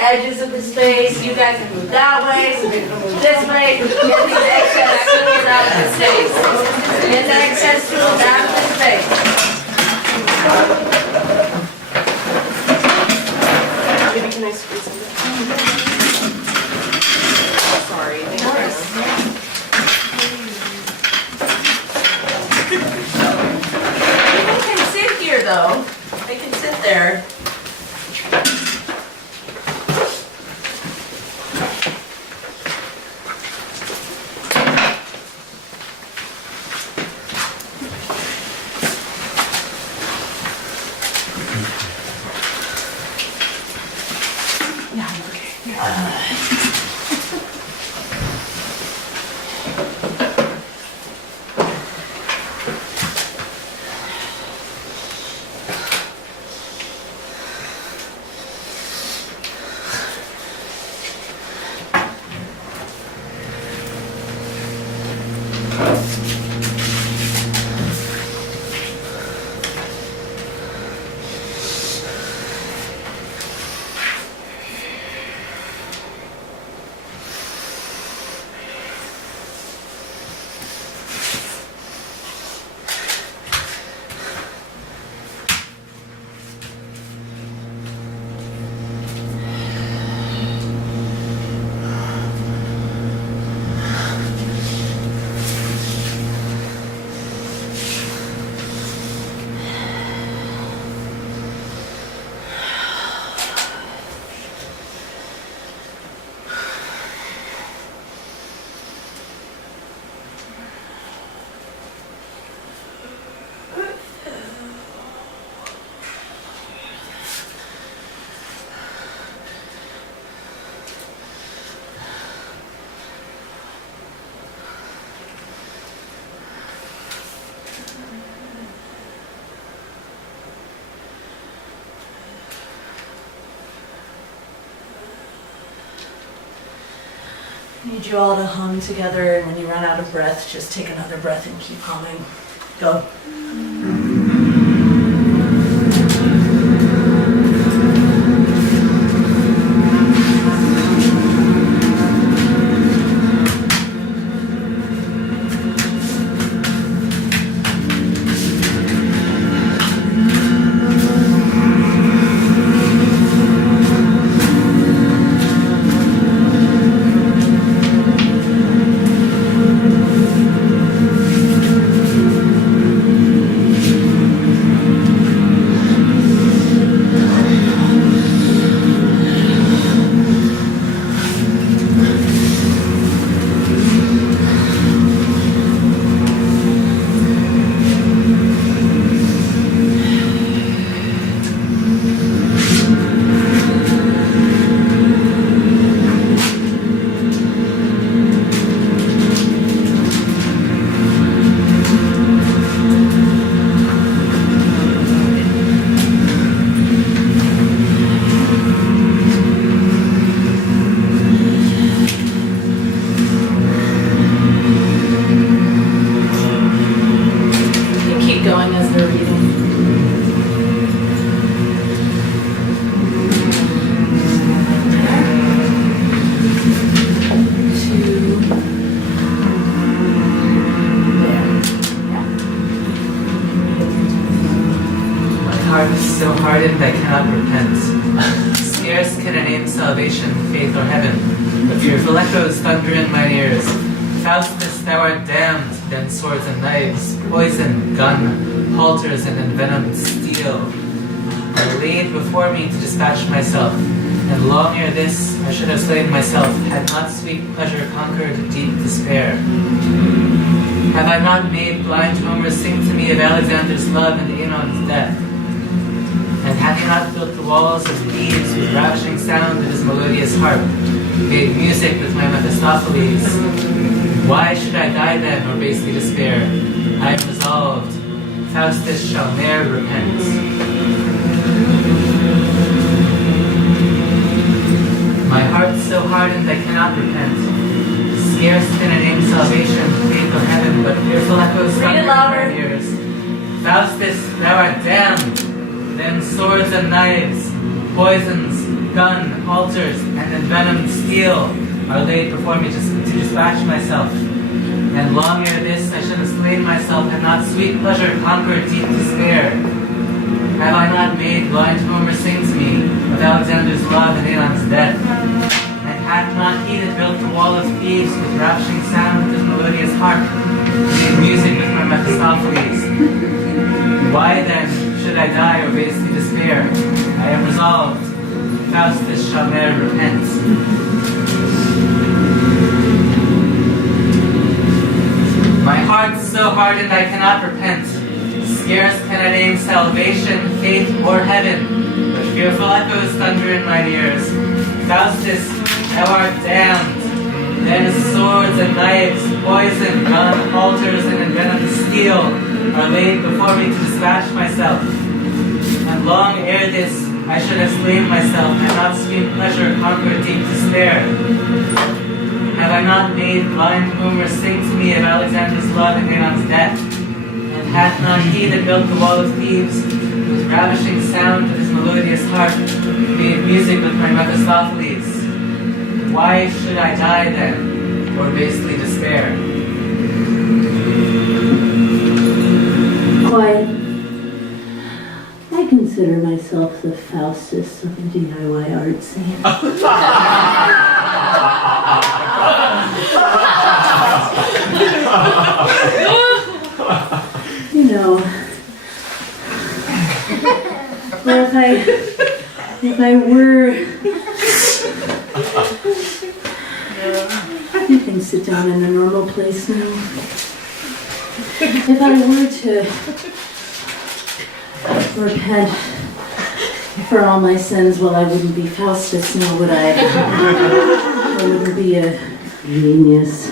edges of the space. You guys can move that way, so we can move this way. Get these excess tools out of the space. Get the excess tools out of the space. Maybe can I squeeze some? Sorry. People can sit here though. They can sit there. I need you all to hum together, and when you run out of breath, just take another breath and keep humming. Go. So hardened I cannot repent. Scarce can I name salvation, faith, or heaven, but fearful echoes thunder in mine ears. Faustus, thou art damned, then swords and knives, poison, gun, halters, and envenomed steel are laid before me to dispatch myself, and long ere this I should have slain myself, had not sweet pleasure conquered deep despair. Have I not made blind Homer sing to me of Alexander's love and Aenon's death? And have you not built the walls of Thebes with ravishing sound of his melodious harp, made music with my Mephistopheles? Why should I die then, or basely despair? I am resolved, Faustus shall ne'er repent. My heart's so hardened I cannot repent. Scarce can I name salvation, faith, or heaven, but fearful echoes thunder in my ears. Faustus, thou art damned. Then swords and knives, poisons, gun, halters, and envenomed steel are laid before me just to dispatch myself. And long ere this I should have slain myself, had not sweet pleasure conquered deep despair. Have I not made blind Homer sing to me of Alexander's love and Aeon's death? And hath not he that built the wall of Thebes with ravishing sound of his melodious harp, made music with my Mephistopheles? Why then should I die or basely despair? I am resolved, Faustus shall ne'er repent. My heart's so hardened I cannot repent. Scarce can I name salvation, faith, or heaven, but fearful echoes thunder in mine ears. Faustus, thou art damned. Then swords and knives, poison, gun, halters, and envenomed steel are laid before me to dispatch myself. And long ere this I should have slain myself, and not sweet pleasure conquered deep despair. Have I not made blind Homer sing to me of Alexander's love and Aeon's death? And hath not he that built the wall of Thebes, with ravishing sound of his melodious harp, made music with my Mephistopheles? Why should I die then, or basely despair? Why, I consider myself the Faustus of the DIY art scene. You know, well, if I were, you can sit down in a normal place now. If I were to repent for all my sins, well, I wouldn't be Faustus, nor would I. I wouldn't be a genius.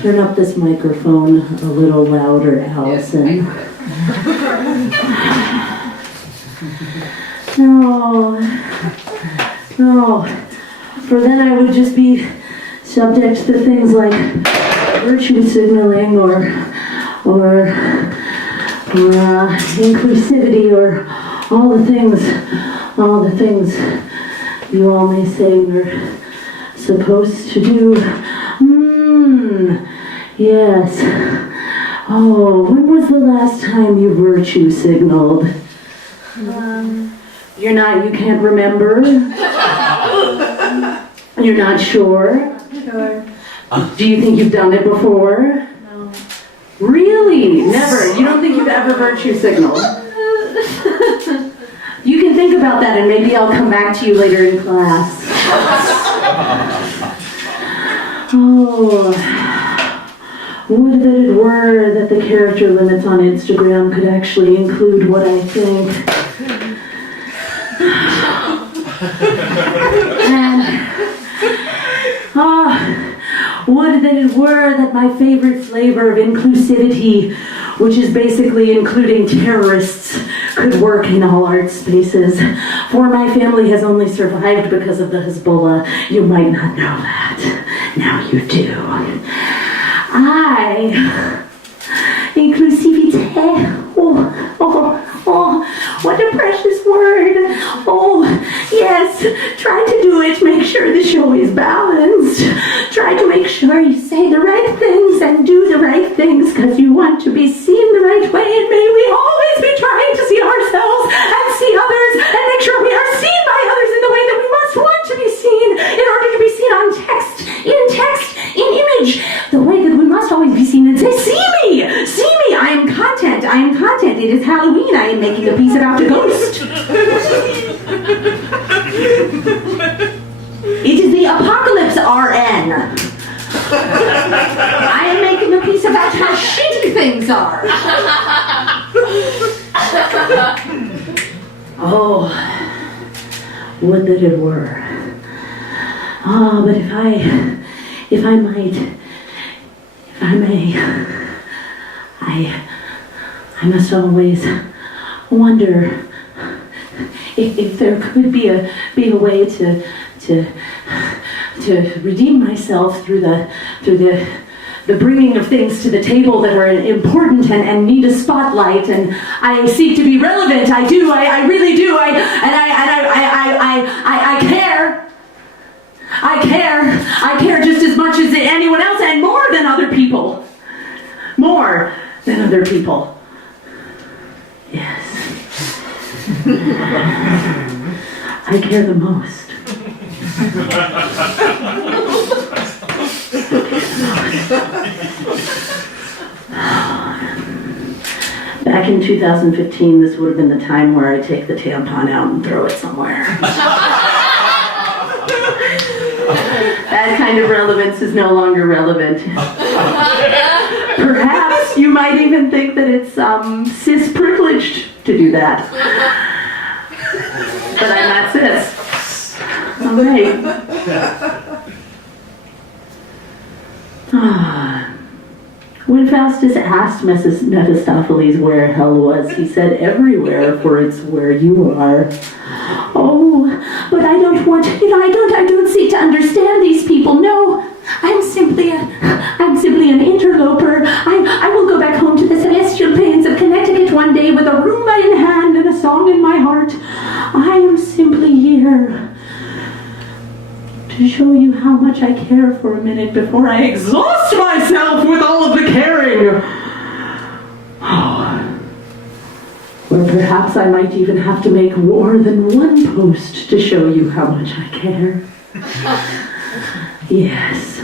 Turn up this microphone a little louder, Allison. No. For then I would just be subject to things like virtue signaling or inclusivity, or all the things you all may say we're supposed to do. Yes. Oh, when was the last time you virtue signaled? You can't remember? You're not sure? Sure. Do you think you've done it before? No. Really? Never? You don't think you've ever virtue signaled? You can think about that and maybe I'll come back to you later in class. Oh, would that it were that the character limits on Instagram could actually include what I think. And, would that it were that my favorite flavor of inclusivity, which is basically including terrorists, could work in all art spaces. For my family has only survived because of the Hezbollah. You might not know that. Now you do. Inclusivité. Oh, what a precious word. Oh, yes. Try to do it. Make sure the show is balanced. Try to make sure you say the right things and do the right things because you want to be seen the right way. And may we always be trying to see ourselves and see others and make sure we are seen by others in the way that we must want to be seen in order to be seen on text, in image, the way that we must always be seen and say, see me, I am content, it is Halloween, I am making a piece about a ghost. It is the apocalypse, RN. I am making a piece about how shitty things are. Oh, would that it were. Oh, but if I may, I must always wonder if there could be a way to redeem myself through the bringing of things to the table that are important and need a spotlight, and I seek to be relevant. I do. I really do. I other people. Yes. I care the most. Back in 2015, this would have been the time where I take the tampon out and throw it somewhere. That kind of relevance is no longer relevant. Perhaps you might even think that it's cis privileged to do that. But I'm not cis. All right. When Faustus asked Mephistopheles where hell was, he said, everywhere, for it's where you are. Oh, but I don't seek to understand these people. No, I'm simply an interloper. I will go back home to the celestial plains of Connecticut one day with a Roomba in hand and a song in my heart. I am simply here to show you how much I care for a minute before I exhaust myself with all of the caring. Or perhaps I might even have to make more than one post to show you how much I care. Yes.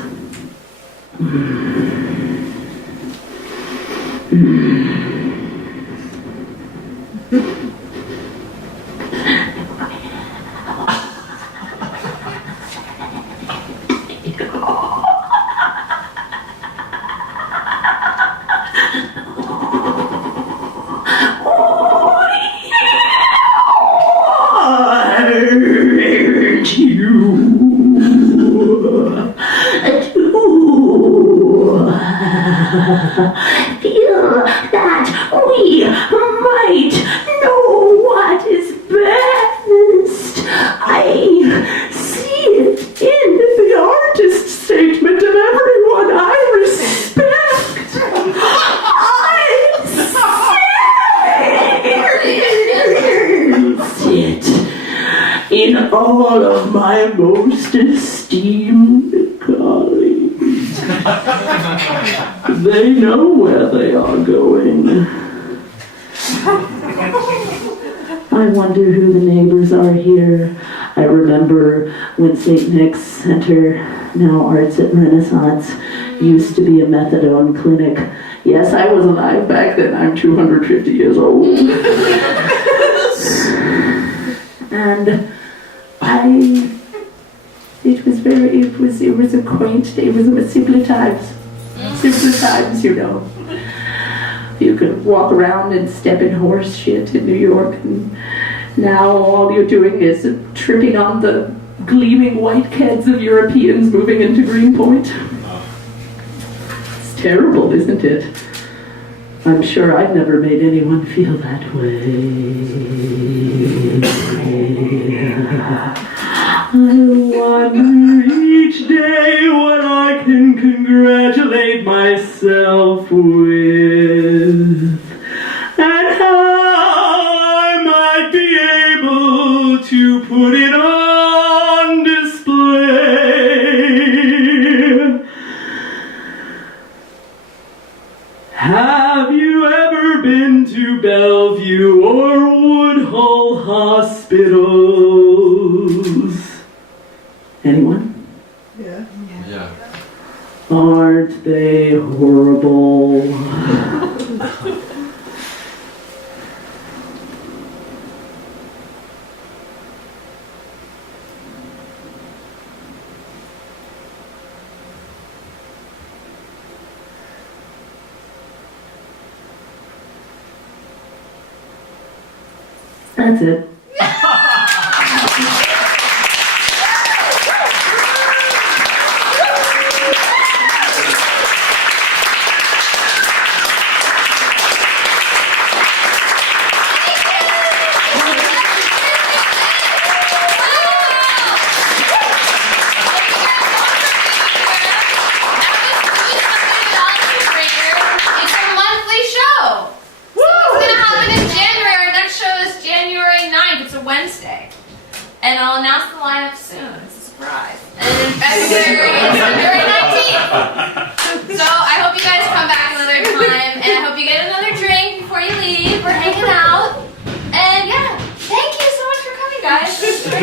Feel that we might know what is best. I see it in the artist statement of everyone I respect. I sense it in all of my most esteemed colleagues. They know where they are going. I wonder who the neighbors are here. I remember when St. Nick's Center, now Arts at Renaissance, used to be a methadone clinic. Yes, I was alive back then. I'm 250 years old. And it was a quaint, it was simpler times. Simpler times, you know. You could walk around and step in horse shit in New York, and now all you're doing is tripping on the gleaming white kids of Europeans moving into Greenpoint. It's terrible, isn't it? I'm sure I've never made anyone feel that way. I wonder each day what I can congratulate myself with, and how I might be able to put it on display. Have you ever been to Bellevue or Woodhull hospitals? Anyone? Yeah. Aren't they horrible? That's it. Wednesday. And I'll announce the lineup soon. It's a surprise. And in February, it's February 19th. So I hope you guys come back another time, and I hope you get another I'm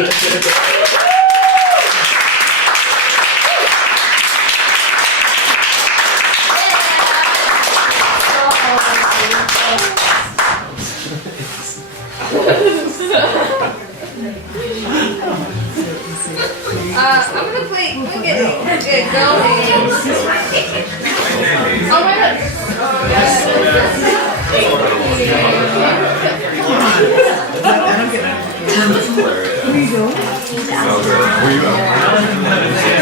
gonna play. Look at it. Look at going. Oh my God. Were you